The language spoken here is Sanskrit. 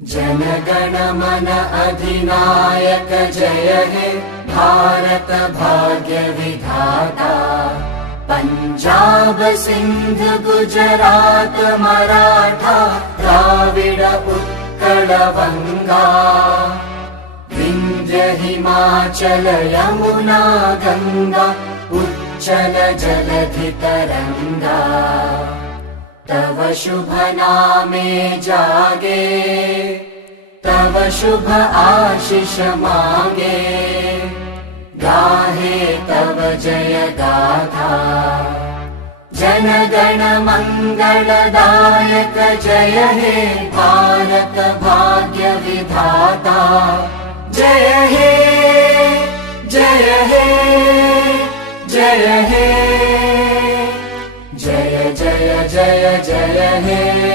जनगण मन अधिनायक जय हे भारत भाग्य विधाता। पंजाब सिंध गुजरात मराठा द्राविड उत्कल बंगा। विंध्य हिमाचल यमुना गंगा उच्चल जलधि तरंगा। तव शुभ नामे जागे तव शुभ आशीष मांगे। गाहे तव जय गाथा जनगण मंगलदायक जय हे भारत भाग्य विधाता। जय हे जय हे जय हे जय जय जय जय हे।